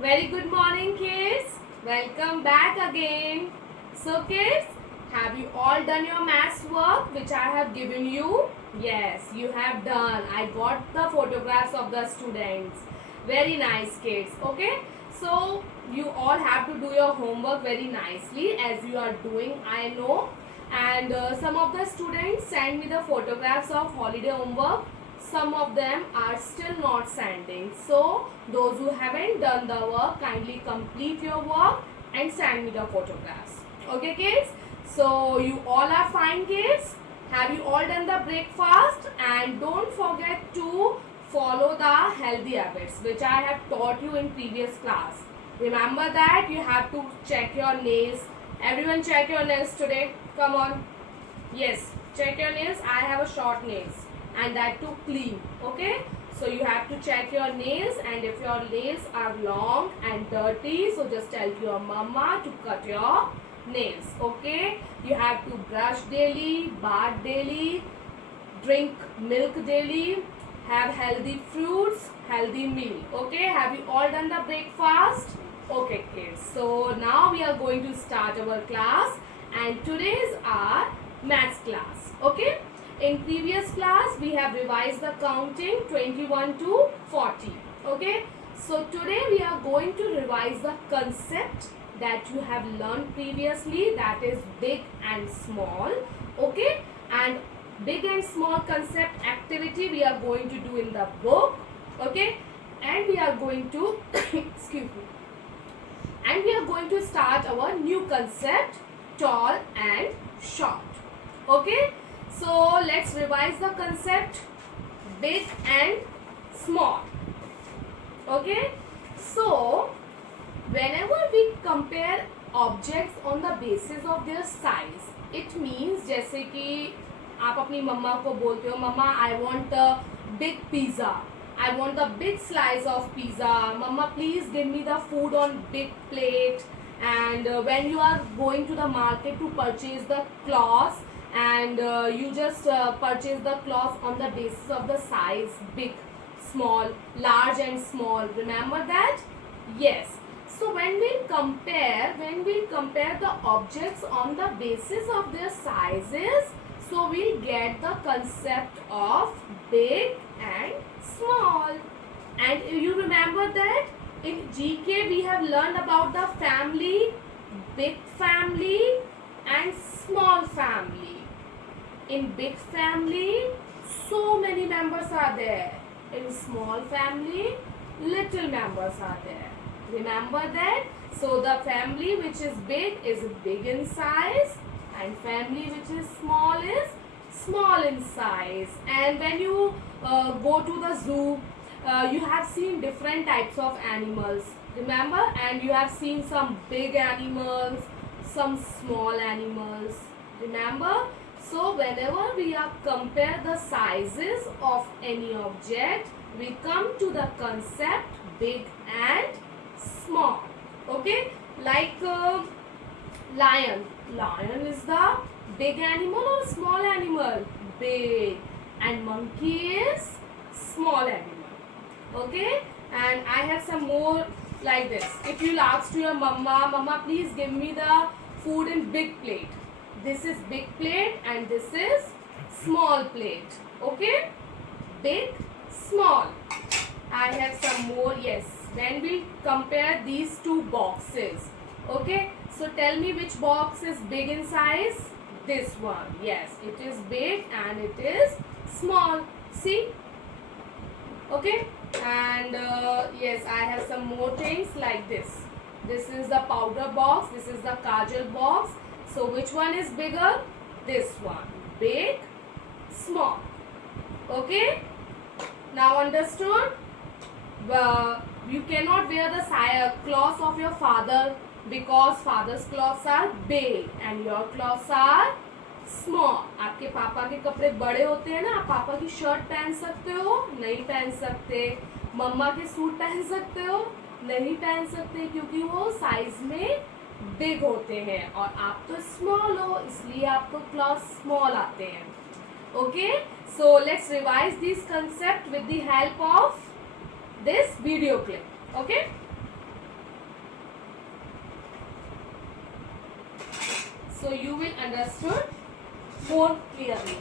Very good morning, kids. Welcome back again. So, kids, have you all done your maths work which I have given you? Yes, you have done. I got the photographs of the students. Very nice, kids. Okay, so you all have to do your homework very nicely as you are doing, I know. And some of the students send me the photographs of holiday homework. Some of them are still not sending. So those who haven't done the work, kindly complete your work and send me the photographs. Okay, kids? So you all are fine, kids? Have you all done the breakfast? And don't forget to follow the healthy habits which I have taught you in previous class. Remember that you have to check your nails. Everyone check your nails today. Come on. Yes, check your nails. I have a short nails and that too clean. Okay, so you have to check your nails, and if your nails are long and dirty, so just tell your mama to cut your nails. Okay, you have to brush daily, bath daily, drink milk daily, have healthy fruits, healthy meal. Okay, have you all done the breakfast? Okay, kids, so now we are going to start our class, and today is our maths class. Okay, in previous class we have revised the counting 21 to 40. Okay, so today we are going to revise the concept that you have learned previously, that is big and small. Okay, and big and small concept activity we are going to do in the book. Okay, and we are going to excuse me, and we are going to start our new concept, tall and short. Okay, so let's revise the concept big and small. Okay, so whenever we compare objects on the basis of their size, it means जैसे कि आप अपनी मम्मा को बोलते हो, मम्मा I want a big pizza, I want a big slice of pizza. Mama, please give me the food on big plate. And when you are going to the market to purchase the cloths, and you just purchase the cloth on the basis of the size, big, small, large and small. Remember that? Yes. So when we compare the objects on the basis of their sizes, so we'll get the concept of big and small. And you remember that in GK we have learned about the family, big family and small family. In big family, so many members are there. In small family, little members are there. Remember that? So the family which is big in size, and family which is small in size. And when you go to the zoo, you have seen different types of animals. Remember? And you have seen some big animals, some small animals. Remember? So whenever we are compare the sizes of any object, we come to the concept big and small. Okay, like lion. Lion is the big animal or small animal? Big. And monkey is small animal. Okay, and I have some more like this. If you ask to your mama, mama please give me the food in big plate. This is big plate and this is small plate. Okay, big, small. I have some more. Yes, when we compare these two boxes. Okay, so tell me which box is big in size? This one. Yes, it is big and it is small. See? Okay, and yes, I have some more things like this. This is the powder box. This is the kajal box. So which one is bigger? This one. Big, small. Okay, now understood? You cannot wear the clothes of your father because father's clothes are big and your clothes are small. आपके पापा के कपड़े बड़े होते हैं ना, आप पापा की शर्ट पहन सकते हो, नहीं पहन सकते. मम्मा के सूट पहन सकते हो, नहीं पहन सकते क्योंकि वो साइज में बिग होते हैं और आप तो स्मॉल हो, इसलिए आपको क्लॉथ स्मॉल आते हैं. Okay, so let's revise this concept with the help of this video clip. Okay, so you will understood more clearly.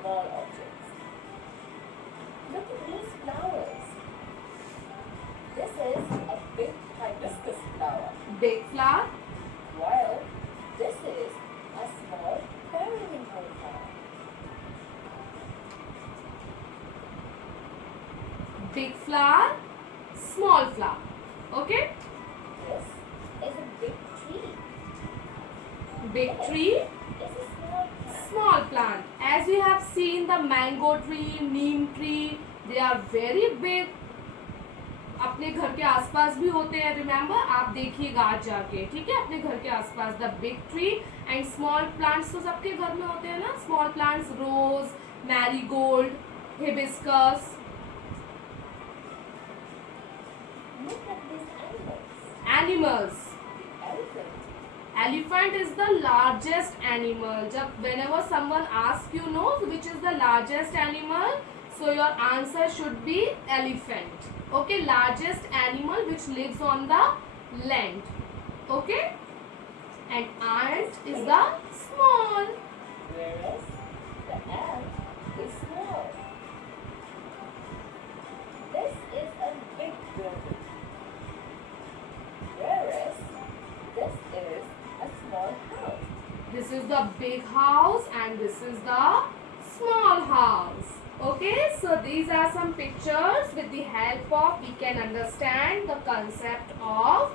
Small objects. Look at these flowers. This is a big hibiscus flower, Big flower, while this is a small periwinkle flower. big flower, small flower. Okay, This is a big tree. big This tree, is a small plant. small plant. As we have seen the mango tree, neem tree, they are very big. अपने घर के आसपास भी होते हैं. Remember, आप देखिएगा आज जाके, ठीक है, अपने घर के आसपास. The big tree and small plants तो सबके घर में होते हैं ना. Small plants, rose, marigold, hibiscus. Look at these animals. Animals. The elephant. Elephant is the largest animal. जब whenever someone asks you know which is the largest animal, so your answer should be elephant. Okay, largest animal which lives on the land. Okay, and ant is the small. Whereas the ant is small. This is a big building. Whereas this is a small house. This is the big house and this is the small house. Okay, so these are some pictures. With the help of we can understand the concept of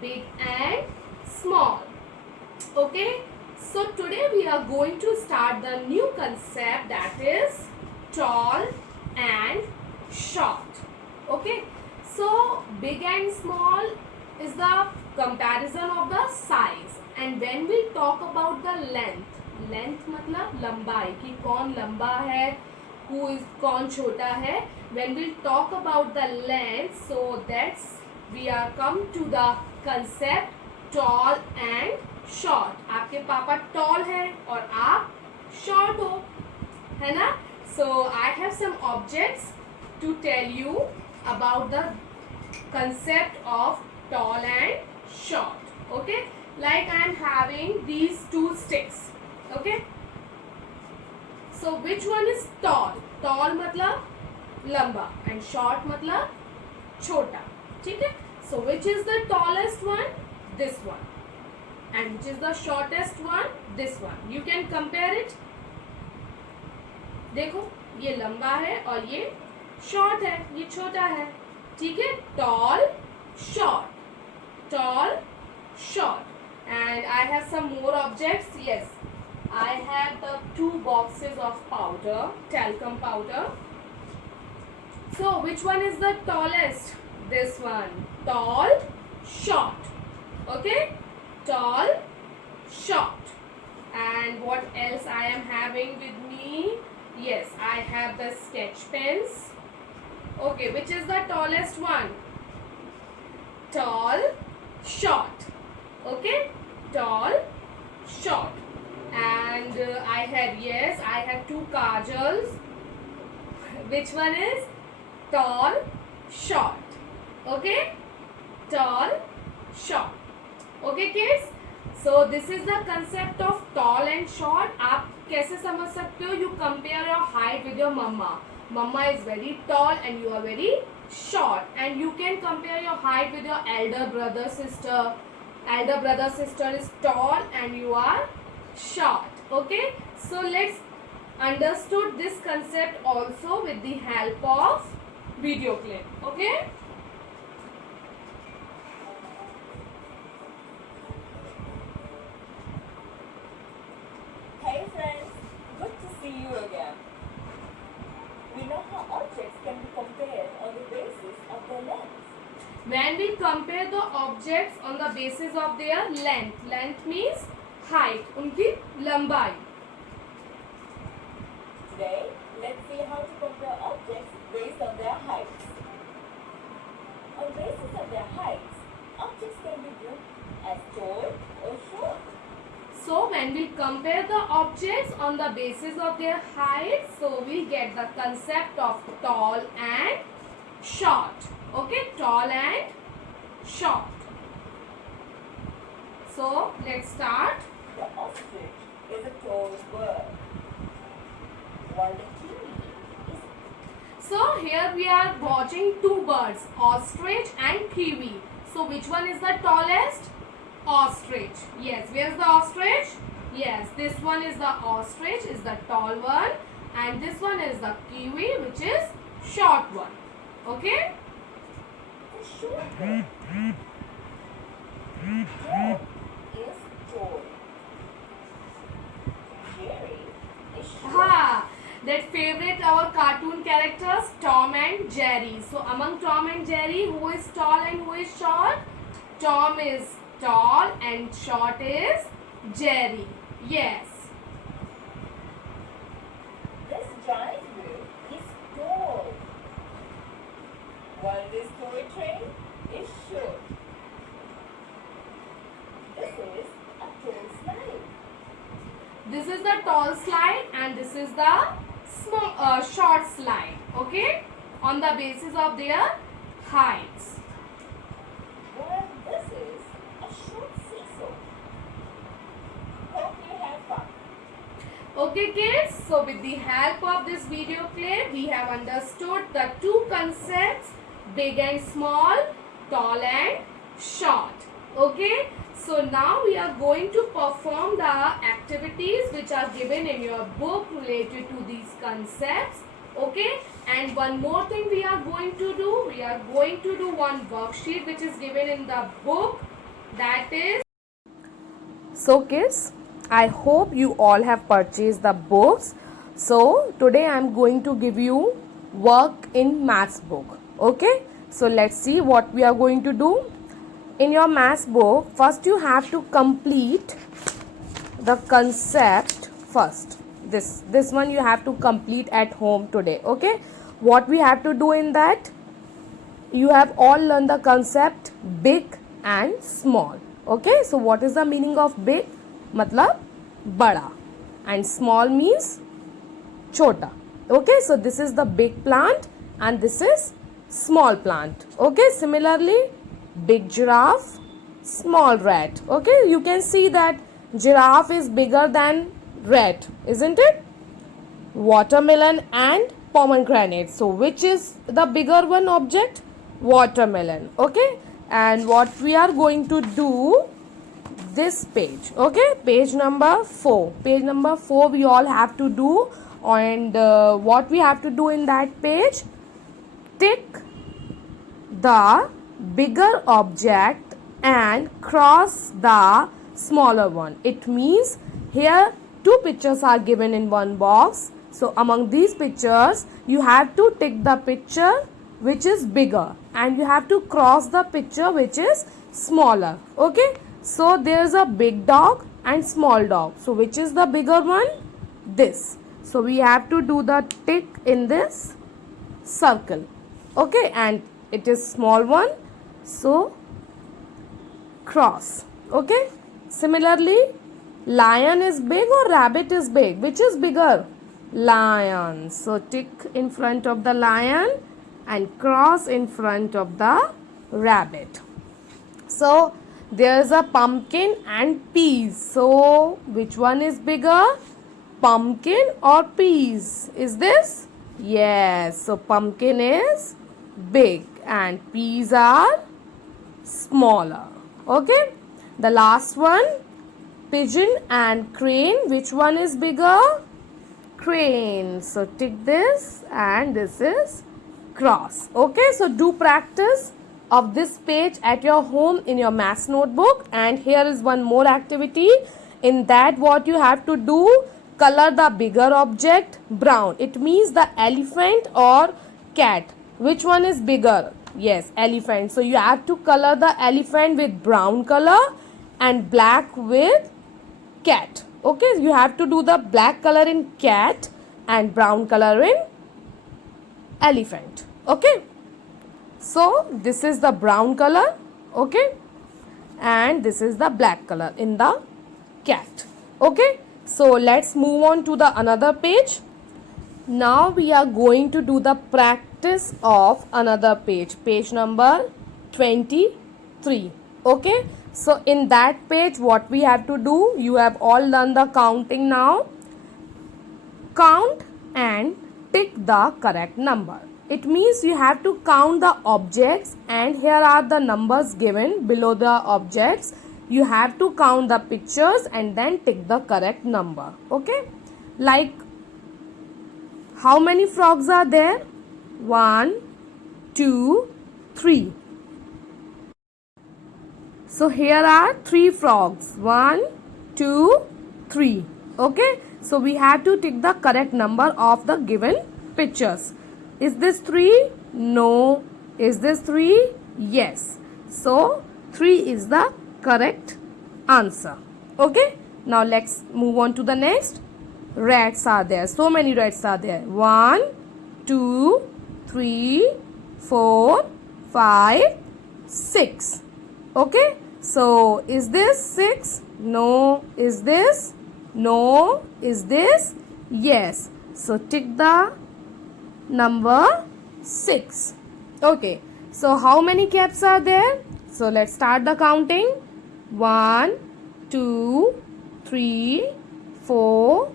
big and small. Okay, so today we are going to start the new concept, that is tall and short. Okay, so big and small is the comparison of the size, and when we talk about the length, length मतलब लंबाई कि कौन लंबा है, who is कौन छोटा है. When we talk about the length, so that's we are come to the concept tall and short. आपके पापा tall है और आप short हो, है ना. So I have some objects to tell you about the concept of tall and short. Okay, like I am having these two sticks. Okay, so which one is tall? Tall मतलब लंबा and short मतलब छोटा. ठीक है, so which is the tallest one? This one. And which is the shortest one? This one. You can compare it. देखो, ये लंबा है और ये short है, ये छोटा है. ठीक है, tall, short, tall, short. And I have some more objects. Yes, I have the 2 boxes of powder, talcum powder. So which one is the tallest? This one. Tall, short. Okay, tall, short. And what else I am having with me? Yes, I have the sketch pens. Okay, which is the tallest one? Tall, short. Okay, tall, short. And I have, yes, I have 2 kajals. Which one is tall, short? Okay, tall, short. Okay kids, so this is the concept of tall and short. आप कैसे समझ सकते हो? You compare your height with your mama. Mama is very tall and you are very short, and you can compare your height with your elder brother, sister. Elder brother, sister is tall and you are short. Okay, so let's understood this concept also with the help of video clip. Okay, Hey friends, good to see you again. We know how objects can be compared on the basis of their length. when we compare the objects on the basis of their length, length means height, उनकी लंबाई. Today, let's see how to compare objects based on their heights. On basis of their heights, objects can be grouped as tall or short. So when we compare the objects on the basis of their height, so we get the concept of tall and short. Okay, tall and short. So let's start. The ostrich is a tall bird, while the kiwi is. So here we are watching two birds, ostrich and kiwi. So which one is the tallest? Ostrich. Yes, where's the ostrich? Yes, this one is the ostrich, is the tall one, and this one is the kiwi, which is short one. Okay? The short bird. Dog is tall. Jerry is short. Ha! That favorite our cartoon characters, Tom and Jerry. So among Tom and Jerry, who is tall and who is short? Tom is tall and short is Jerry. Yes. This giant wheel is tall, while this toy train is short. This is a tall slide. This is the tall slide and this is the short slide. Okay? On the basis of their heights. While this is a short seesaw. Hope you have fun. Okay kids, so with the help of this video clip, we have understood the two concepts, big and small, tall and short. Okay, so now we are going to perform the activities which are given in your book related to these concepts. Okay, and one more thing we are going to do, we are going to do one worksheet which is given in the book, that is. So kids, I hope you all have purchased the books. So today I am going to give you work in maths book. Okay, so let's see what we are going to do. In your maths book, first you have to complete the concept first. This one you have to complete at home today. Okay, what we have to do in that, you have all learned the concept big and small. Okay, so what is the meaning of big? Matlab bada, and small means chota. Okay, so this is the big plant and this is small plant. Okay, similarly big giraffe, small rat. Okay, you can see that giraffe is bigger than rat, isn't it? Watermelon and pomegranate. So which is the bigger one object? Watermelon. Okay, and what we are going to do, this page, okay, page number 4. Page number 4 we all have to do, and what we have to do in that page, tick the bigger object and cross the smaller one. It means here two pictures are given in one box. So among these pictures you have to tick the picture which is bigger and you have to cross the picture which is smaller. Okay, so there is a big dog and small dog. So which is the bigger one? This. So we have to do the tick in this circle. Okay, and it is small one, so cross. Okay, similarly lion is big or rabbit is big? Which is bigger? Lion. So tick in front of the lion and cross in front of the rabbit. So there is a pumpkin and peas. So which one is bigger? Pumpkin or peas? Is this? Yes. So pumpkin is big and peas are smaller. Okay, the last one, pigeon and crane. Which one is bigger? Crane. So tick this and this is cross. Okay, so do practice of this page at your home in your maths notebook. And here is one more activity. In that what you have to do, color the bigger object brown. It means the elephant or cat. Which one is bigger? Yes, elephant. So you have to color the elephant with brown color and black with cat. Okay, you have to do the black color in cat and brown color in elephant. Okay, so this is the brown color. Okay, and this is the black color in the cat. Okay, so let's move on to the another page. Now we are going to do the practice of another page, page number 23. Okay, So in that page, what we have to do, you have all done the counting now. Count and pick the correct number. It means you have to count the objects, and here are the numbers given below the objects. You have to count the pictures and then tick the correct number. Okay, like how many frogs are there? 1, 2, 3. So here are 3 frogs. 1, 2, 3. Okay, so we have to tick the correct number of the given pictures. Is this 3? No. Is this 3? Yes. So 3 is the correct answer. Okay, now let's move on to the next. Rats are there. So many rats are there. 1, 2, 3, 4, 5, 6. Okay, so is this 6? No. Is this? No. Is this? Yes. So tick the number 6. Okay, so how many caps are there? So let's start the counting. 1, 2, 3, 4,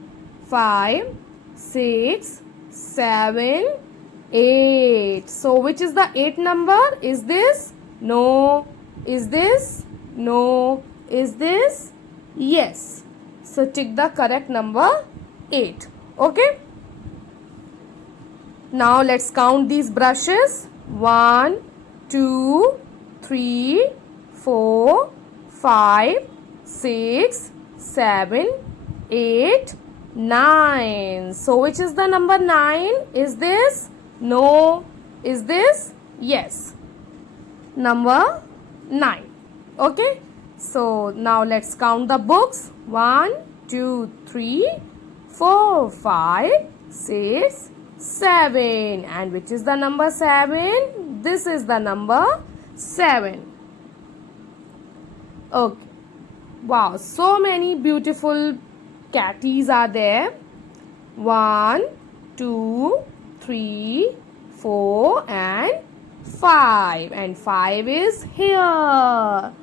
5, 6, 7, 8. So which is the 8th number? Is this? No. Is this? No. Is this? Yes. So tick the correct number 8. Okay. Now let's count these brushes. 1, 2, 3, 4, 5, 6, 7, 8, 9. So which is the number 9? Is this? No. Is this? Yes. Number 9. Okay. So now let's count the books. 1, 2, 3, 4, 5, 6, 7. And which is the number 7? This is the number 7. Okay. Wow, so many beautiful catties are there. 1, 2, 3, 4 and 5. And 5 is here.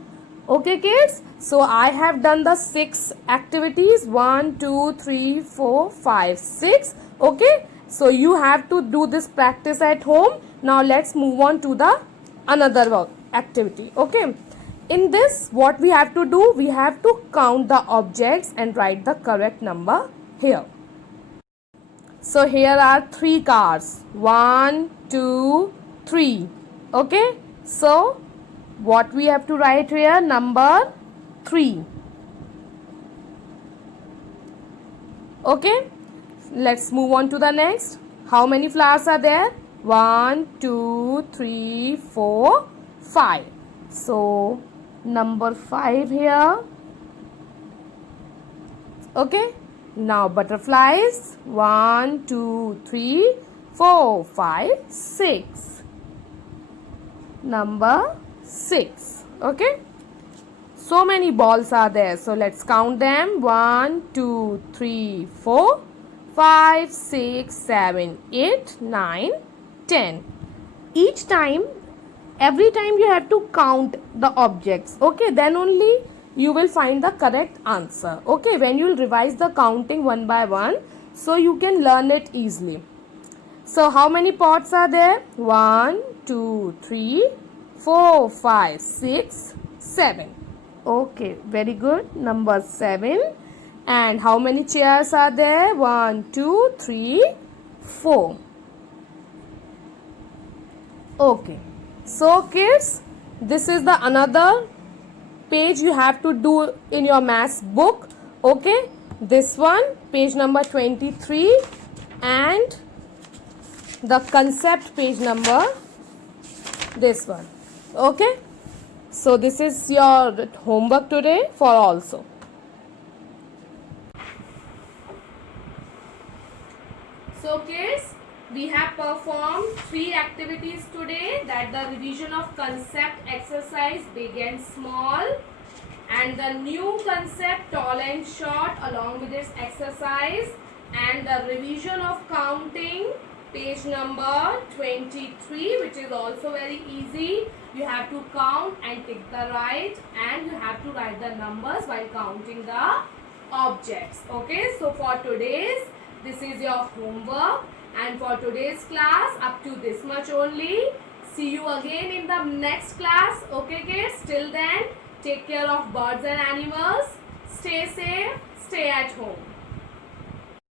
Okay kids, so I have done the 6 activities. 1, 2, 3, 4, 5, 6. Okay, so you have to do this practice at home. Now let's move on to the another activity. Okay, in this what we have to do, we have to count the objects and write the correct number here. So here are 3 cars. 1, 2, 3. Okay, so what we have to write here? Number 3. Okay, let's move on to the next. How many flowers are there? 1, 2, 3, 4, 5. So number 5 here. Okay, now butterflies. 1, 2, 3, 4, 5, 6. Number 6. Okay, so many balls are there, so let's count them. 1, 2, 3, 4, 5, 6, 7, 8, 9, 10. Each time, every time you have to count the objects. Okay, then only you will find the correct answer. Okay, when you will revise the counting one by one, so you can learn it easily. So how many pots are there? 1, 2, 3, 4, 5, 6, 7. Okay, very good. Number 7. And how many chairs are there? 1, 2, 3, 4. Okay. So kids, this is the another page you have to do in your maths book. Okay. This one, page number 23, and the concept page number, this one. Okay, so this is your homework today for also. So kids, we have performed 3 activities today, that the revision of concept exercise big and small, and the new concept tall and short along with its exercise, and the revision of counting page number 23, which is also very easy. You have to count and tick the right, and you have to write the numbers while counting the objects. Okay, so for today's, this is your homework, and for today's class up to this much only. See you again in the next class. Okay kids, till then take care of birds and animals. Stay safe, stay at home.